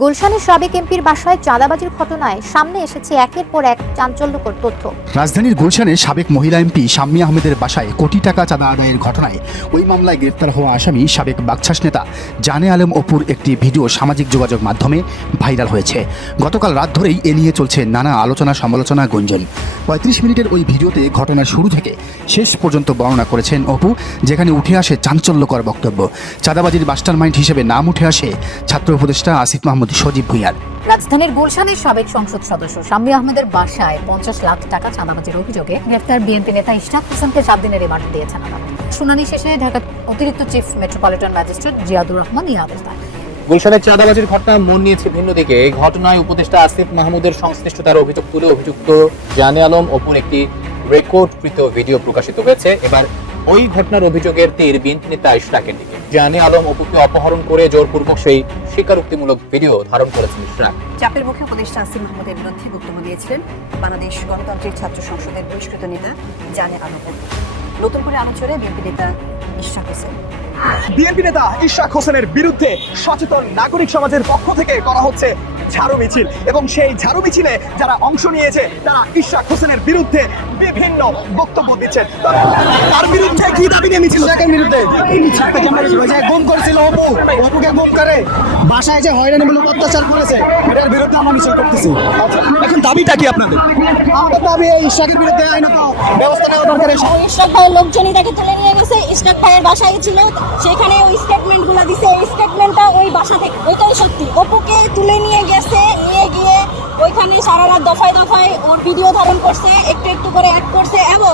গুলশানের সাবেক এমপির বাসায় চাঁদাবাজির ঘটনায় সামনে এসেছে একের পর এক চাঞ্চল্যকর তথ্য। রাজধানীর গুলশানে সাবেক মহিলা এমপি শাম্মী আহমেদের বাসায় কোটি টাকা চাঁদা আদায়ের ঘটনায় ওই মামলায় গ্রেপ্তার হওয়া আসামি সাবেক বাকছাস নেতা জানে আলম অপুর একটি ভিডিও সামাজিক যোগাযোগ মাধ্যমে ভাইরাল হয়েছে। গতকাল রাত ধরেই এ নিয়ে চলছে নানা আলোচনা সমালোচনা গুঞ্জন। পঁয়ত্রিশ মিনিটের ওই ভিডিওতে ঘটনার শুরু থেকে শেষ পর্যন্ত বর্ণনা করেছেন অপু, যেখানে উঠে আসে চাঞ্চল্যকর বক্তব্য। চাঁদাবাজির মাস্টার মাইন্ড হিসেবে নাম উঠে আসে ছাত্র উপদেষ্টা আসিফ মাহমুদ সজীব ভুঁইয়ার। রাজধানীর গুলশানের সাবেক সংসদ সদস্য শাম্মী আহমেদের বাসায় পঞ্চাশ লাখ টাকা চাঁদাবাজির অভিযোগে গ্রেফতার বিএনপি নেতা ইশরাক হোসেনকে সাত দিনের রিমান্ড দিয়েছেন আদালত। শুনানি শেষে ঢাকা অতিরিক্ত chief metropolitan magistrate Ziadur Rahman এই আদেশ দেন। গুলশানের চাঁদাবাজির ঘটনা মন নিয়েছে ভিন্ন দিকে। এই ঘটনায় উপদেষ্টা আসিফ মাহমুদের সংশ্লিষ্টতার অভিযোগ তুলে অভিযুক্ত জানে আলম অপুর একটি রেকর্ডকৃত ভিডিও প্রকাশিত হয়েছে। এবার ওই ঘটনার অভিযোগের তীর বিএনপি নেতা ইশরাকের দিকে। জানে আলম অপুকে অপহরণ করে জোরপূর্বক সেই স্বীকারোক্তিমূলক ভিডিও ধারণ করেছেন ইশরাক চাপের মুখে উপদেষ্টা আসিম মাহমুদের বিরুদ্ধে বক্তব্য দিয়েছিলেন বাংলাদেশ গণতান্ত্রিক ছাত্র সংসদের বহিষ্কৃত নেতা জানে আলম। অপু। নতুন করে আলোচনায় বিএনপি নেতা ইশরাক হোসেন। বিএনপি নেতা ইশরাক হোসেনের বিরুদ্ধে সচেতন নাগরিক সমাজের পক্ষ থেকে করা হচ্ছে ঝাড়ু মিছিল। এবং সেই ঝাড়ু মিছিলে যারা অংশ নিয়েছে তারা ইশরাক হোসেনের বিরুদ্ধে বিভিন্ন বক্তব্য দিচ্ছেন। তার বিরুদ্ধে কি দাবি নিয়ে মিছিল? ইশরাকের বিরুদ্ধে গুম করেছিল অপু। অপুকে গুম করে। বাসায় যে হয়রানিমূলক অত্যাচার করেছে এটার বিরুদ্ধে আমরা মিছিল করতেছি। এখন দাবিটা কি আপনাদের? আমাদের দাবি এই ইশরাকের বিরুদ্ধে আইনত ব্যবস্থা নেওয়া দরকার এই ইশরাক ভাইয়ের লোকজনই তাকে তুলে নিয়ে গেছে। ইশরাক ভাইয়ের বাসায় ছিল সেখানে ওই স্টেটমেন্টগুলো দিছে। ওই স্টেটমেন্টটা ওই বাসা থেকে, ওইটাই সত্যি। অপুকে তুলে নিয়ে গেছে, নিয়ে গিয়ে ওইখানে সারা রাত দফায় দফায় ওর ভিডিও ধারণ করছে, একটু একটু করে অ্যাড করছে, এবং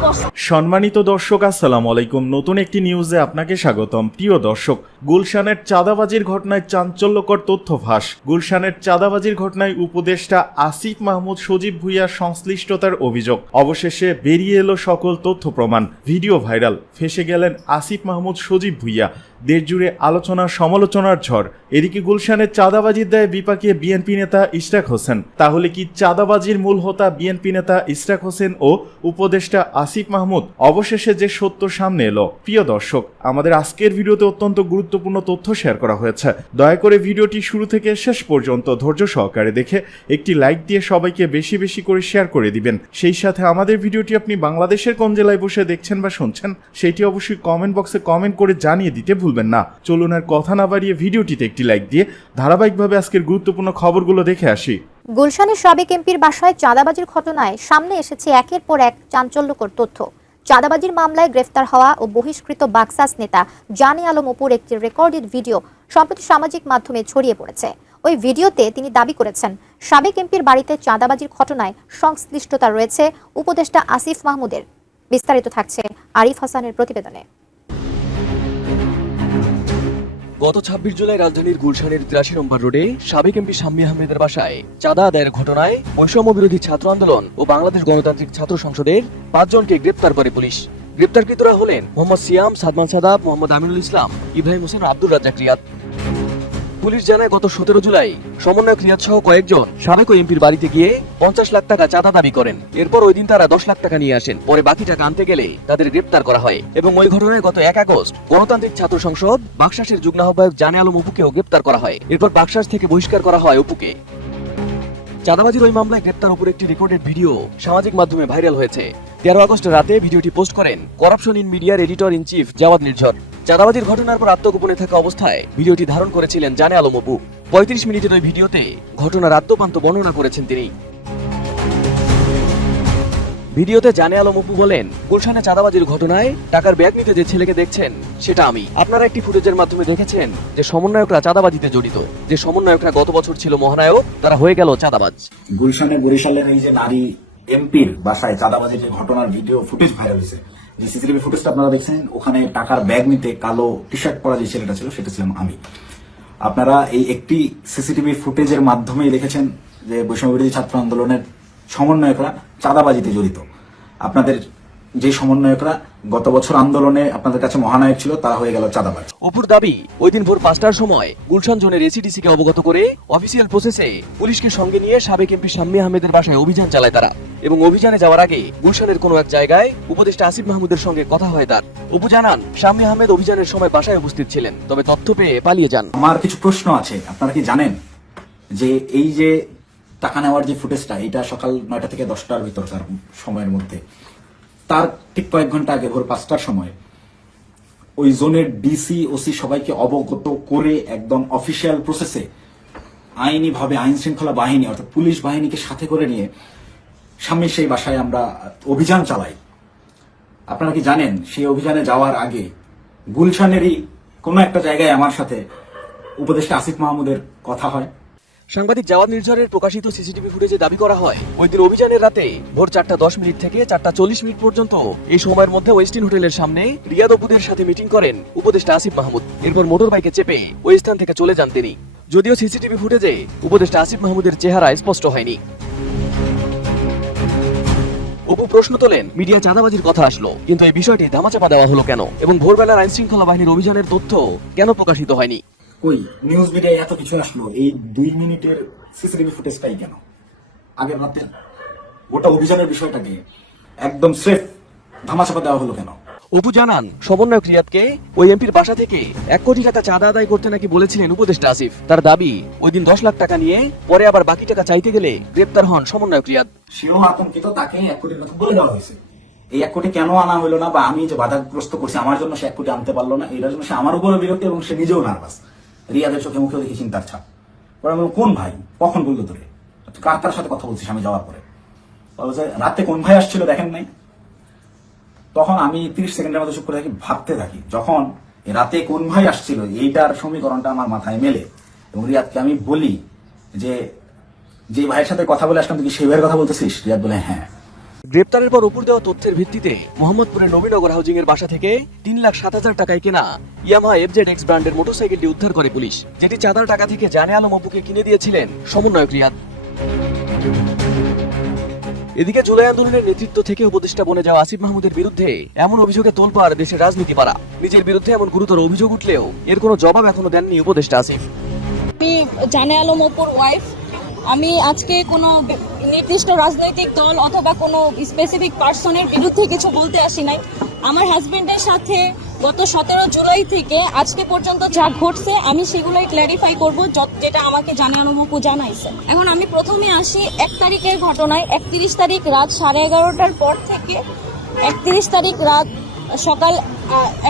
করছে। সম্মানিত দর্শক, আসসালামু আলাইকুম। নতুন একটি নিউজে আপনাকে স্বাগতম। প্রিয় দর্শক, গুলশানের চাঁদাবাজির ঘটনায় চাঞ্চল্যকর তথ্য ফাঁস। গুলশানের চাঁদাবাজির ঘটনায় উপদেষ্টা আসিফ মাহমুদ সজীব ভুইয়ার সংশ্লিষ্টতার অভিযোগ। অবশেষে বেরিয়ে এলো সকল তথ্য প্রমাণ। Video viral. ফেসে গেলেন আসিফ মাহমুদ সজীব ভুইয়া। দেশ জুড়ে আলোচনা সমালোচনার ঝড়। এদিকে গুলশানের চাঁদাবাজির দায়ে বিপাকে বিএনপি নেতা ইশরাক হোসেন। তাহলে কি চাঁদাবাজির মূল হোতা বিএনপি নেতা ইশরাক হোসেন ও উপদেষ্টা আসিফ মাহমুদ? অবশেষে যে সত্য সামনে এলো। প্রিয় দর্শক, আমাদের আজকের ভিডিওতে অত্যন্ত গুরুত্বপূর্ণ তথ্য শেয়ার করা হয়েছে। দয়া করে ভিডিওটি শুরু থেকে শেষ পর্যন্ত ধৈর্য সহকারে দেখে একটি লাইক দিয়ে সবাইকে বেশি বেশি করে শেয়ার করে দিবেন। সেই সাথে আমাদের ভিডিওটি আপনি বাংলাদেশের কোন জেলায় বসে দেখছেন বা শুনছেন, সেটি অবশ্যই কমেন্ট বক্সে কমেন্ট করে জানিয়ে দিতে ভুলবেন না। চলুন আর কথা না বাড়িয়ে ভিডিওটিতে একটি লাইক দিয়ে ধারাবাহিকভাবে আজকের গুরুত্বপূর্ণ খবরগুলো দেখে আসি। গুলশানের সাবেক এমপির বাসায় চাঁদাবাজির ঘটনায় সামনে এসেছে একের পর এক চাঞ্চল্যকর তথ্য। চাঁদাবাজির মামলায় গ্রেফতার হওয়া ও বহিষ্কৃত বাক্সাস নেতা জানি আলম অপুর একটি রেকর্ডেড ভিডিও সম্প্রতি সামাজিক মাধ্যমে ছড়িয়ে পড়েছে। ওই ভিডিওতে তিনি দাবি করেছেন, সাবেক এমপির বাড়িতে চাঁদাবাজির ঘটনায় সংশ্লিষ্টতা রয়েছে, উপদেষ্টা আসিফ মাহমুদের। বিস্তারিত থাকছে আরিফ হাসানের প্রতিবেদনে। গত ছাব্বিশ জুলাই রাজধানীর গুলশানের তিরাশি নম্বর রোডে সাবেক এমপি শাম্মী আহমেদের বাসায় চাঁদা আদায়ের ঘটনায় বৈষম্য বিরোধী ছাত্র আন্দোলন ও বাংলাদেশ গণতান্ত্রিক ছাত্র সংসদের পাঁচজনকে গ্রেপ্তার করে পুলিশ। গ্রেপ্তারকৃতরা হলেন মোহাম্মদ সিয়াম, সাদমান সাদাব, মোহাম্মদ আমিনুল ইসলাম, ইব্রাহিম হোসেন আব্দুল রাজ্জাক রিয়াদ। পুলিশ জানায়, গত সতেরো জুলাই সমন্বয়ক রিয়াদ সহ কয়েকজন সাবেক এমপির বাড়িতে গিয়ে পঞ্চাশ লাখ টাকা চাঁদা দাবি করেন। এরপর ওই দিন তারা দশ লাখ টাকা নিয়ে আসেন। পরে বাকি টাকা আনতে গেলে তাদের গ্রেপ্তার করা হয়। এবং ওই ঘটনায় গত এক আগস্ট গণতান্ত্রিক ছাত্র সংসদ বাকশাসের যুগ্ম আহ্বায়ক জানে আলম অপুকেও গ্রেপ্তার করা হয়। এরপর বাকশাস থেকে বহিষ্কার করা হয় অপুকে। চাঁদাবাজির ওই মামলায় গ্রেপ্তার উপর একটি রেকর্ডেড ভিডিও সামাজিক মাধ্যমে ভাইরাল হয়েছে। তেরো আগস্ট রাতে ভিডিওটি পোস্ট করেন করাপশন ইন মিডিয়ার editor in chief Jawad Nirjhar. চাঁদাবাজির ঘটনার পর আত্মগোপনে থাকা অবস্থায় ভিডিওটি ধারণ করেছিলেন জানে আলম অপু পঁয়ত্রিশ মিনিটের ওই ভিডিওতে ঘটনার আত্মপান্ত বর্ণনা করেছেন তিনি। ভিডিওতে জানে আলম অপু বলেন, গুলশানে চাঁদাবাজির ঘটনায় টাকার ব্যাগ নিতে যে ছেলেকে দেখছেন, সেটা আমি। আপনারা একটি ফুটেজের মাধ্যমে দেখেছেন যে সমন্বয়করা চাঁদাবাজিতে জড়িত। যে সমন্বয়করা গত বছর ছিল মহানায়ক, তারা হয়ে গেল চাঁদাবাজ। গুলশানে বরিশালের এই যে নারী এমপির বাসায় চাঁদাবাজির যে ঘটনার ভিডিও, ফুটেজ ভাইরাল হয়েছে। যে সিসিটিভি ফুটেজটা আপনারা দেখছেন, ওখানে টাকার ব্যাগ নিতে কালো টি শার্ট পরা যে ছেলেটা ছিল, সেটা ছিলাম আমি। আপনারা এই একটি সিসিটিভি ফুটেজের মাধ্যমেই দেখেছেন যে বৈষম্য বিরোধী ছাত্র আন্দোলনের সমন্বয়করা চাঁদাবাজিতে জড়িত। আপনাদের যে সমন্বয়করা গত বছর আন্দোলনে আপনাদের কাছে মহানায়ক ছিল তারা হয়ে গেল চাঁদাবাজ। অপুর দাবি ওই দিন ভোর পাঁচটার সময় গুলশান জোনের এসিডিসি কে অবগত করে অফিসিয়াল প্রসেসে পুলিশকে সঙ্গে নিয়ে সাবেক এমপি শাম্মী আহমেদের বাসায় অভিযান চালায় তারা। এবং অভিযানে যাওয়ার আগে গুলশানের কোনো এক জায়গায় উপদেষ্টা আসিফ মাহমুদের সঙ্গে কথা হয় তার। অপু জানান শাম্মী আহমেদ অভিযানের সময় বাসায় উপস্থিত ছিলেন তবে তথ্য পেয়ে পালিয়ে যান। আমার কিছু প্রশ্ন আছে আপনারা কি জানেন যে এই যে টাকা নেওয়ার যে ফুটেজটা এটা সকাল নয়টা থেকে দশটার ভিতরকার সময়ের মধ্যে? তার ঠিক কয়েক ঘণ্টা আগে ভোর পাঁচটার সময় ওই জোনের ডিসি, ওসি সবাইকে অবগত করে একদম অফিসিয়াল প্রসেসে আইনিভাবে আইন শৃঙ্খলা বাহিনী, অর্থাৎ পুলিশ বাহিনীকে সাথে করে নিয়ে সামনে সেই বাসায় আমরা অভিযান চালাই। আপনারা কি জানেন, সেই অভিযানে যাওয়ার আগে গুলশানেরই কোনো একটা জায়গায় আমার সাথে উপদেষ্টা আসিফ মাহমুদের কথা হয়। সাংবাদিক জাওয়াদ নির্ঝরের প্রকাশিত সিসিটিভি ফুটেজে দাবি করা হয় ওই দিন অভিযানের রাতে ভোর চারটা দশ মিনিট থেকে চারটা চল্লিশ মিনিট পর্যন্ত এই সময়ের মধ্যে ওয়েস্টিন হোটেলের সামনে রিয়াদ অপুদের সাথে মিটিং করেন উপদেষ্টা আসিফ মাহমুদ। এরপর মোটর বাইকে চেপে ওই স্থান থেকে চলে যান তিনি। যদিও সিসিটিভি ফুটেজে উপদেষ্টা আসিফ মাহমুদের চেহারা স্পষ্ট হয়নি। অপু প্রশ্ন তোলেন, মিডিয়া চাঁদাবাজির কথা আসলো, কিন্তু এই বিষয়টি ধামাচাপা দেওয়া হলো কেন? এবং ভোরবেলার আইন শৃঙ্খলা বাহিনীর অভিযানের তথ্য কেন প্রকাশিত হয়নি? কই? নিউজ মিডিয়ায় এত কিছু আসলো এই দুই মিনিটের সিসিটিভি ফুটেজটাই কেন? আগের রাতে গোটা অভিযানের বিষয়টাকে একদম সেফ ধামাচাপা দেওয়া হলো কেন? অপু জানান সমন্বয়ক রিয়াদকে ওই এমপির বাসা থেকে এক কোটি টাকা চাঁদা আদায় করতে নাকি বলেছিলেন উপদেষ্টা আসিফ। তার দাবি ওই দিন দশ লাখ টাকা নিয়ে পরে আবার বাকি টাকা চাইতে গেলে গ্রেপ্তার হন সমন্বয়ক রিয়াদ। সেও আতঙ্কিত তাকে এক কোটির কথা বলে দেওয়া হয়েছে। এই এক কোটি কেন আনা হলো না বা আমি যে বাধাগ্রস্ত করছি আমার জন্য সে এক কোটি আনতে পারল না এটার জন্য সে আমার উপরে বিরক্ত এবং সে নিজেও নার্ভাস। রিয়াদের চোখে মুখেও দেখি চিন্তার ছাপ। পরে কোন ভাই? কখন বলল তোরে কার তার সাথে কথা বলছিস? আমি যাওয়ার পরে বলল যে, রাতে কোন ভাই আসছিল দেখেন নাই? তখন আমি তিরিশ সেকেন্ডের মতো চুপ করে থাকি ভাবতে থাকি যখন রাতে কোন ভাই আসছিল এইটার সমীকরণটা আমার মাথায় মেলে এবং রিয়াদকে আমি বলি যে যে ভাইয়ের সাথে কথা বলে আসলাম তুই কি সেই ভাইয়ের কথা বলতেছিস? রিয়াদ বলে হ্যাঁ। গ্রেপ্তারের পর উপর দেওয়া তথ্যের ভিত্তিতে মোহাম্মদপুরের নবীনগর হাউজিং এর বাসা থেকে তিন লাখ সাত হাজার টাকায় কেনা ইয়ামাহা এফজেড এক্স ব্র্যান্ডের মোটরসাইকেলটি উদ্ধার করে পুলিশ, যেটি চাঁদার টাকা থেকে জানে আলম অপুকে কিনে দিয়েছিলেন সমন্বয়ক রিয়াদ। এদিকে জুলাই আন্দোলনের নেতৃত্ব থেকে উপদেষ্টা বনে যাওয়া আসিফ মাহমুদের বিরুদ্ধে এমন অভিযোগে তোলপাড় দেশের রাজনীতি পারা নিজের বিরুদ্ধে এমন গুরুতর অভিযোগ উঠলেও এর কোনো জবাব এখনও দেননি উপদেষ্টা আসিফ। আমি জানে আলম অপুর ওয়াইফ আমি আজকে কোনো নির্দিষ্ট রাজনৈতিক দল অথবা কোনো স্পেসিফিক পার্সনের বিরুদ্ধে কিছু বলতে আসি নাই। আমার হাজব্যান্ডের সাথে গত সতেরো জুলাই থেকে আজকে পর্যন্ত যা ঘটছে, আমি সেগুলোই ক্ল্যারিফাই করব যেটা আমাকে জানে আলম জানাইছে এখন আমি প্রথমে আসি এক তারিখের ঘটনায়। একত্রিশ তারিখ রাত সাড়ে এগারোটার পর থেকে একত্রিশ তারিখ রাত সকাল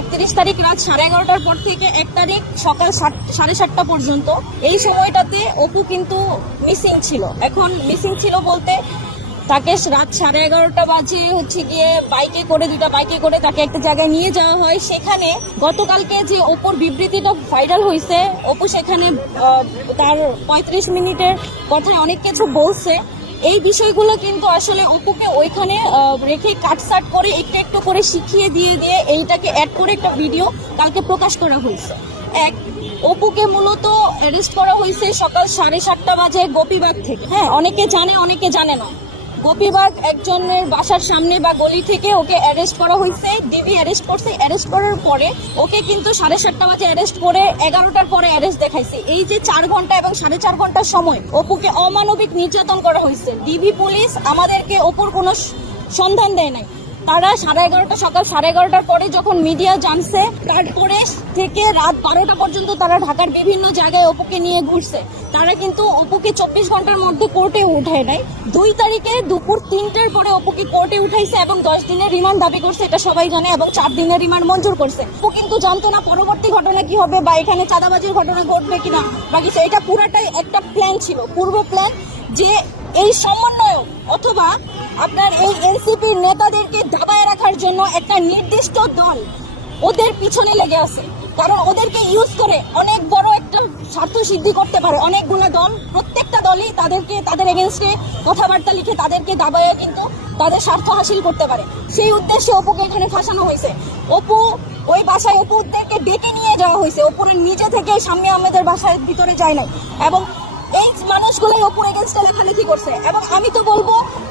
একত্রিশ তারিখ রাত সাড়ে এগারোটার পর থেকে এক তারিখ সকাল সাড়ে সাতটা পর্যন্ত। এই সময়টাতে অপু কিন্তু মিসিং ছিল। এখন মিসিং ছিল বলতে তাকে রাত সাড়ে এগারোটা বাজে হচ্ছে গিয়ে বাইকে করে দুটা বাইকে করে তাকে একটা জায়গায় নিয়ে যাওয়া হয়। সেখানে গতকালকে যে অপুর বিবৃতিটা ভাইরাল হয়েছে অপু সেখানে তার পঁয়ত্রিশ মিনিটের কথায় অনেক কিছু বলছে। এই বিষয়গুলো কিন্তু আসলে অপুকে ওইখানে রেখে কাটসাট করে একটু একটু করে শিখিয়ে দিয়ে দিয়ে এইটাকে অ্যাড করে একটা ভিডিও কালকে প্রকাশ করা হয়েছে। এক, অপুকে মূলত অ্যারেস্ট করা হয়েছে সকাল সাড়ে সাতটা বাজে গোপীবাগ থেকে। হ্যাঁ অনেকে জানে অনেকে জানে না। গোপীবাগ একজনের বাসার সামনে বা গলি থেকে ওকে অ্যারেস্ট করা হয়েছে। ডিবি অ্যারেস্ট করছে। অ্যারেস্ট করার পরে ওকে কিন্তু সাড়ে সাতটা বাজে অ্যারেস্ট করে এগারোটার পরে অ্যারেস্ট দেখাইছে। এই যে চার ঘণ্টা এবং সাড়ে চার ঘণ্টার সময় অপুকে অমানবিক নির্যাতন করা হয়েছে। ডিবি পুলিশ আমাদেরকে ওপর কোনো সন্ধান দেয় নাই। তারা সাড়ে এগারোটা, সকাল সাড়ে এগারোটার পরে যখন মিডিয়া জানছে, তারপরে থেকে রাত বারোটা পর্যন্ত তারা ঢাকার বিভিন্ন জায়গায় অপুকে নিয়ে ঘুরছে। তারা কিন্তু অপুকে চব্বিশ ঘণ্টার মধ্যে কোর্টে উঠায় নাই। দুই তারিখে দুপুর তিনটার পরে অপুকে কোর্টে উঠাইছে এবং দশ দিনের রিমান্ড দাবি করছে, এটা সবাই জানে, এবং চার দিনের রিমান্ড মঞ্জুর করছে। অপু কিন্তু জানতো না পরবর্তী ঘটনা কি হবে বা এখানে চাঁদাবাজির ঘটনা ঘটবে কিনা। বা কিছু এটা পুরাটাই একটা প্ল্যান ছিল। পূর্ব প্ল্যান যে এই সমন্বয়ক অথবা আপনার এই এনসিপির নেতাদেরকে দাবায় রাখার জন্য একটা নির্দিষ্ট দল ওদের পিছনে লেগে আছে। কারণ ওদেরকে ইউজ করে অনেক বড় একটা স্বার্থ সিদ্ধি করতে পারে। অনেকগুলো দল, প্রত্যেকটা দলই তাদেরকে, তাদের এগেনস্টে কথাবার্তা লিখে তাদেরকে দাবায় কিন্তু তাদের স্বার্থ হাসিল করতে পারে। সেই উদ্দেশ্যে অপুকে এখানে ফাঁসানো হয়েছে। অপু ওই বাসায় অপুদেরকে ডেকে নিয়ে যাওয়া হয়েছে। অপুরের নিজে থেকে স্বামী আহমেদের বাসায় ভিতরে যায় নাই। এবং এই মানুষগুলোই অপুর এগেনস্টে লেখালেখি করছে। এবং আমি তো বলব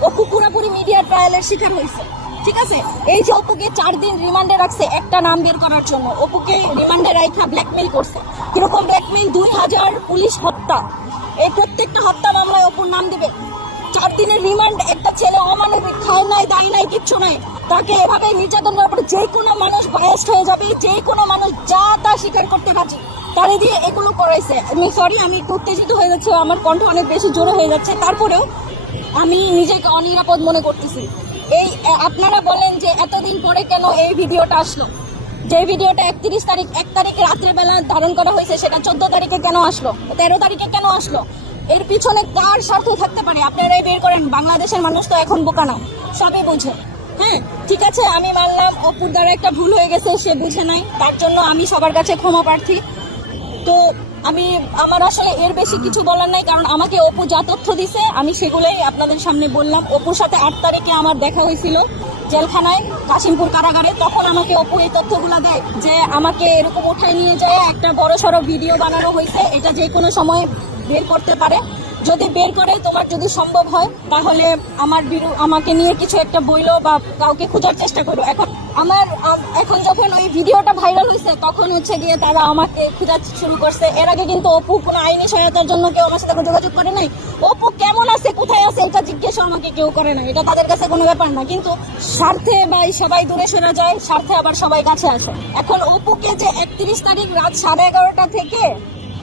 অপু পুরোপুরি মিডিয়া ট্রায়ালের শিকার হয়েছে। ঠিক আছে? এই যে অপুকে চার দিন রিমান্ডে রাখছে একটা নাম বের করার জন্য। অপুকে রিমান্ডে রাখা ব্ল্যাকমেইল করছে। কীরকম ব্ল্যাকমেইল দুই হাজার পুলিশ হত্যা। এই প্রত্যেকটা হত্যা মামলায় অপুর নাম দিবে। চার দিনের রিমান্ড, একটা ছেলে অমানবিক, খায় নাই, দায় নাই, কিচ্ছু নাই। তাকে এভাবে নির্যাতন করার পরে যে কোনো মানুষ বায়াস্ট হয়ে যাবে। যে কোনো মানুষ যা তা স্বীকার করতে রাজি। তারে দিয়ে এগুলো করাইছে। আমি সরি আমি একটু উত্তেজিত হয়ে যাচ্ছে আমার কণ্ঠ অনেক বেশি জোরে হয়ে যাচ্ছে। তারপরেও আমি নিজেকে অনিরাপদ মনে করতেছি। এই আপনারা বলেন যে এতদিন পরে কেন এই ভিডিওটা আসলো? যে ভিডিওটা একত্রিশ তারিখ, এক তারিখে রাত্রেবেলা ধারণ করা হয়েছে, সেটা চোদ্দ তারিখে কেন আসলো? তেরো তারিখে কেন আসলো? এর পিছনে কার স্বার্থ থাকতে পারে? আপনারাই বের করেন, বাংলাদেশের মানুষ তো এখন বোকা না সবই বুঝে। হ্যাঁ ঠিক আছে, আমি মানলাম অপুর দ্বারা একটা ভুল হয়ে গেছে, সে বুঝে নাই, তার জন্য আমি সবার কাছে ক্ষমা প্রার্থী। তো আমি, আমার আসলে এর বেশি কিছু বলার নাই, কারণ আমাকে অপু যা তথ্য দিছে, আমি সেগুলোই আপনাদের সামনে বললাম। অপুর সাথে আট তারিখে আমার দেখা হয়েছিল জেলখানায়, কাশিমপুর কারাগারে। তখন আমাকে অপু এই তথ্যগুলো দেয় যে আমাকে এরকম উঠায় নিয়ে যায় একটা বড় সড়ো ভিডিও বানানো হয়েছে। এটা যে কোনো সময় বের করতে পারে। যদি বের করে, তোমার যদি সম্ভব হয়, তাহলে আমার বিরু আমাকে নিয়ে কিছু একটা বইলো বা কাউকে খোঁজার চেষ্টা করো। এখন আমার এখন যখন ওই ভিডিওটা ভাইরাল হয়েছে তখন হচ্ছে গিয়ে তারা আমাকে খোঁজা শুরু করছে। এর আগে কিন্তু অপু কোনো আইনি সহায়তার জন্য কেউ আমার সাথে যোগাযোগ করে নাই। অপু কেমন আছে, কোথায় আছে এটা জিজ্ঞেস আমাকে কেউ করে না এটা তাদের কাছে কোনো ব্যাপার না। কিন্তু স্বার্থে বা সবাই দূরে সরে যায়, স্বার্থে আবার সবাই কাছে আসে। এখন অপুকে যে একত্রিশ তারিখ রাত সাড়ে এগারোটা থেকে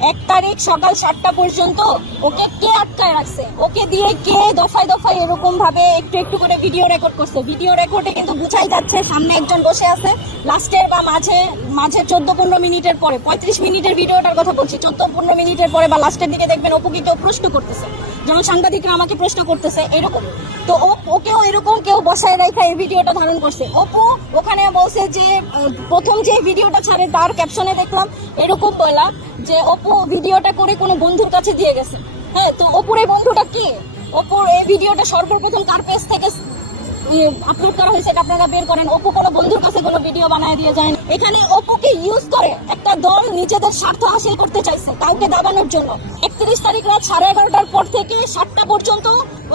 এক তারিখ সকাল সাতটা পর্যন্ত ওকে কে আটকায় রাখছে? ওকে দিয়ে কে দফায় দফায় এরকম ভাবে একটু একটু করে ভিডিও রেকর্ড করছে? ভিডিও রেকর্ডে কিন্তু বুঝাই যাচ্ছে সামনে একজন বসে আছে। লাস্টের বা মাঝে মাঝে চোদ্দ পনেরো মিনিটের পরে, পঁয়ত্রিশ মিনিটের ভিডিওটার কথা বলছি, চোদ্দ পনেরো মিনিটের পরে বা লাস্টের দিকে দেখবেন অপুকে কেউ প্রশ্ন করতেছে। যেমন সাংবাদিকরা আমাকে প্রশ্ন করতেছে, এরকম। তো ও, ওকেও এরকম কেউ বসায় রেখা এই ভিডিওটা ধারণ করছে। অপু ওখানে বলছে যে প্রথম যে ভিডিওটা ছাড়ে, তার ক্যাপশনে দেখলাম, এরকম বলা যে অপু ভিডিওটা করে কোনো বন্ধুর কাছে দিয়ে গেছে। হ্যাঁ তো অপুর এই বন্ধুটা কে? অপুর এই ভিডিওটা সর্বপ্রথম কার পেজ থেকে আপলোড করা হয়েছে এটা আপনারা বের করেন। অপু কোনো বন্ধুর কাছে কোনো ভিডিও বানায় দিয়ে যায় এখানে অপুকে ইউজ করে একটা দল নিজেদের স্বার্থ হাসিল করতে চাইছে কাউকে দাবানোর জন্য। একত্রিশ তারিখ রাত সাড়ে এগারোটার পর থেকে সাতটা পর্যন্ত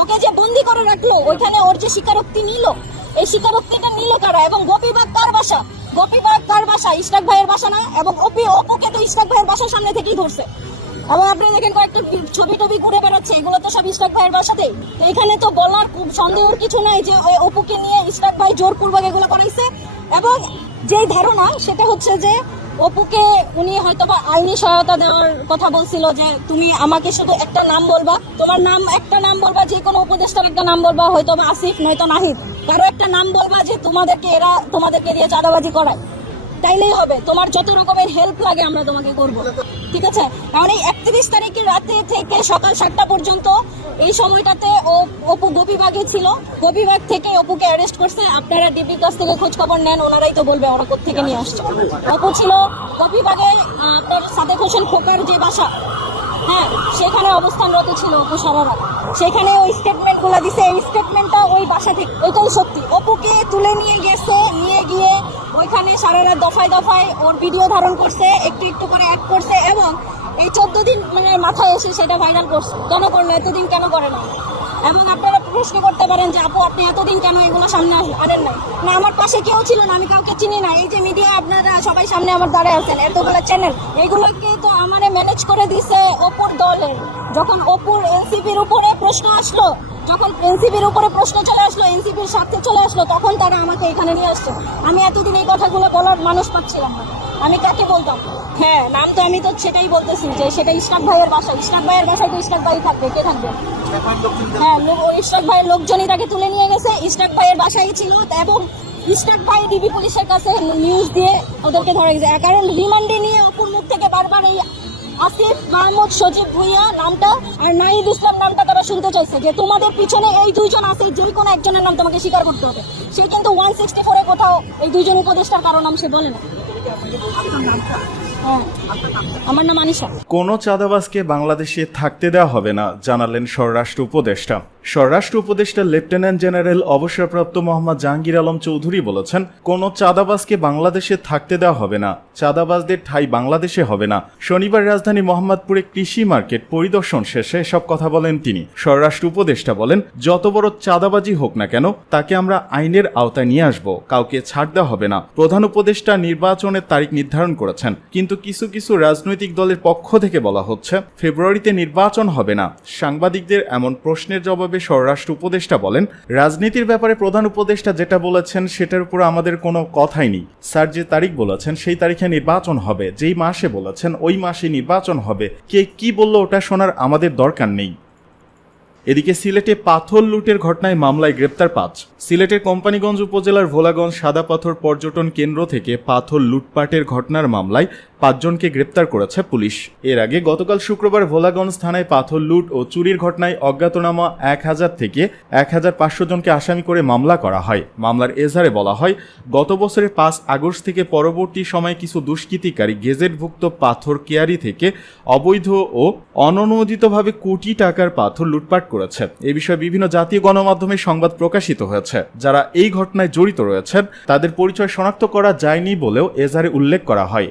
ওকে যে বন্দি করে রাখল, ওইখানে ওর যে স্বীকারোক্তি নিল, এই স্বীকারোক্তিটা নিল কারা? এবং গোপীবাগ কার বাসা? গোপীবাগ কার বাসা ইস্টাক ভাইয়ের বাসা না, এবং অপি অপুকে তো ইস্টাক ভাইয়ের বাসার সামনে থেকেই ধরছে। এবং আপনি দেখেন কয়েকটা ছবি টবি ঘুরে বেড়াচ্ছে, এগুলো তো সব ইস্টাক ভাইয়ের বাসাতেই। তো এখানে তো বলার খুব সন্দেহের কিছু নাই যে ওই অপুকে নিয়ে ইস্টাক ভাই জোরপূর্বক এগুলো করাইছে। এবং যে ধারণা, সেটা হচ্ছে যে অপুকে উনি হয়তো বা আইনি সহায়তা দেওয়ার কথা বলছিল যে তুমি আমাকে শুধু একটা নাম বলবা। তোমার নাম, একটা নাম বলবা, যে কোনো উপদেষ্টার একটা নাম বলবা হয়তো বা আসিফ, নয়তো নাহিদ। কারও একটা নাম বলবা যে তোমাদেরকে এরা তোমাদেরকে দিয়ে চাঁদাবাজি করায়। তাইলেই হবে, তোমার যত রকমের হেল্প লাগে আমরা তোমাকে করব। ঠিক আছে? কারণ এই একত্রিশ তারিখে রাতে থেকে সকাল সাতটা পর্যন্ত এই সময়টাতে ও, অপু গোপীবাগে ছিল। গোপীবাগ থেকে অপুকে অ্যারেস্ট করছে। আপনারা ডিবির কাছ থেকে খোঁজ খবর নেন, ওনারাই তো বলবে ওরা থেকে নিয়ে আসছে। অপু ছিল গোপীবাগে আপনার সাদেক হোসেন খোকার যে বাসা। হ্যাঁ সেখানে অবস্থানরত ছিল অপু সেখানে ওই স্টেটমেন্টগুলা দিছে, এই স্টেটমেন্টটা ওই বাসা থেকে এটাই সত্যি। অপুকে তুলে নিয়ে গেছে, নিয়ে গিয়ে ওইখানে সারা রাত দফায় দফায় ওর ভিডিও ধারণ করছে, একটু একটু করে অ্যাড করছে এবং এই চোদ্দ দিন মানে মাথায় এসে সেটা ভাইরাল করছে। কেন করল এতদিন কেন করে না এবং আপনারা প্রশ্ন করতে পারেন যে, আপু, আপনি এতদিন কেন এগুলো সামনে আনেন না না, আমার পাশে কেউ ছিল না, আমি কাউকে চিনি না। এই যে মিডিয়া আপনারা সবাই সামনে আমার দাঁড়ায় আছেন, এতগুলো চ্যানেল এগুলোকে তো আমারে ম্যানেজ করে দিছে অপুর দলের। যখন অপুর এনসিপির উপরে প্রশ্ন আসলো, যখন এনসিপির উপরে প্রশ্ন চলে আসলো, এনসিপির স্বার্থে চলে আসলো, তখন তারা আমাকে এখানে নিয়ে আসছে। আমি এতদিন এই কথাগুলো বলার মানুষ পাচ্ছিলাম না। আমি কাকে বলতাম? হ্যাঁ নাম তো আমি তো সেটাই বলতেছি যে সেটা ইশরাক ভাইয়ের বাসা। ইশরাক ভাইয়ের বাসায় তো ইশরাক ভাই থাকবে কে থাকবে? হ্যাঁ ইশরাক ভাইয়ের লোকজনই তাকে তুলে নিয়ে গেছে। ইশরাক ভাইয়ের বাসায় ছিল এবং ইশরাক ভাই ডিবি পুলিশের কাছে নিউজ দিয়ে ওদেরকে ধরে গেছে। কারণ রিমান্ডে নিয়ে অপুর মুখ থেকে বারবার এই আসিফ মাহমুদ সজীব ভুইয়া নামটা আর নাহিদ ইসলাম নামটা তারা শুনতে চাইছে যে তোমাদের পিছনে এই দুইজন আছে যে কোনো একজনের নাম তোমাকে স্বীকার করতে হবে। সে কিন্তু ওয়ান সিক্সটি ফোরে কোথাও এই দুইজন উপদেষ্টার কারও নাম সে বলে না। আমার নাম আনিশা। কোনো চাঁদাবাজকে বাংলাদেশে থাকতে দেওয়া হবে না জানালেন স্বরাষ্ট্র উপদেষ্টা। স্বরাষ্ট্র উপদেষ্টা লেফটেন্যান্ট জেনারেল অবসরপ্রাপ্ত মোহাম্মদ জাহাঙ্গীর আলম চৌধুরী বলেছেন, কোনো চাঁদাবাজকে বাংলাদেশে থাকতে দেওয়া হবে না, চাঁদাবাজদের ঠাই বাংলাদেশে হবে না। শনিবার রাজধানী মোহাম্মদপুরে কৃষি মার্কেট পরিদর্শন শেষে এসব কথা বলেন তিনি। স্বরাষ্ট্র উপদেষ্টা বলেন, যত বড় চাঁদাবাজি হোক না কেন, তাকে আমরা আইনের আওতায় নিয়ে আসব, কাউকে ছাড় দেওয়া হবে না। প্রধান উপদেষ্টা নির্বাচনের তারিখ নির্ধারণ করেছেন, কিন্তু কিছু কিছু রাজনৈতিক দলের পক্ষ থেকে বলা হচ্ছে, ফেব্রুয়ারিতে নির্বাচন হবে না। সাংবাদিকদের এমন প্রশ্নের জবাবে স্বরাষ্ট্র উপদেষ্টা বলেন, রাজনীতির ব্যাপারে প্রধান উপদেষ্টা যেটা বলেছেন সেটার উপর আমাদের কোনো কথাই নেই। স্যার যে তারিখ বলেছেন, সেই তারিখে নির্বাচন হবে। যেই মাসে বলেছেন, ওই মাসে নির্বাচন হবে। কে কি বলল ওটা শোনার আমাদের দরকার নেই। এদিকে সিলেটে পাথর লুটের ঘটনায় মামলায় গ্রেপ্তার পাঁচ। সিলেটের কোম্পানিগঞ্জ উপজেলার ভোলাগঞ্জ সাদা পাথর পর্যটন কেন্দ্র থেকে পাথর লুটপাটের ঘটনার মামলায় পাঁচজনকে গ্রেপ্তার করেছে পুলিশ। এর আগে গতকাল শুক্রবার ভোলাগঞ্জ থানায় পাথর লুট ও চুরির ঘটনায় অজ্ঞাতনামা এক হাজার থেকে এক হাজার পাঁচশো জনকে আসামি করে মামলা করা হয়। মামলার এজারে বলা হয়, গত বছরের পাঁচ আগস্ট থেকে পরবর্তী সময়ে কিছু দুষ্কৃতিকারী গেজেটভুক্ত পাথর কেয়ারি থেকে অবৈধ ও অননুমোদিতভাবে কোটি টাকার পাথর লুটপাট করেছে। এ বিষয়ে বিভিন্ন জাতীয় গণমাধ্যমে সংবাদ প্রকাশিত হয়েছে। যারা এই ঘটনায় জড়িত রয়েছেন, তাদের পরিচয় শনাক্ত করা যায়নি বলেও এজারে উল্লেখ করা হয়।